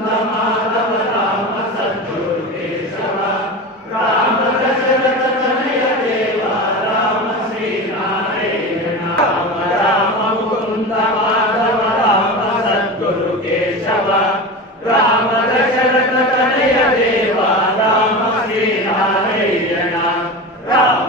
Mukund Madhav Ram Sadhguru Keshav Ram Dasharath Tanay Deva Ram Shri Narayan Ram Ram Mukund Madhav Ram Sadhguru Keshav Ram Dasharath Tanay Deva Ram Shri Narayan Ram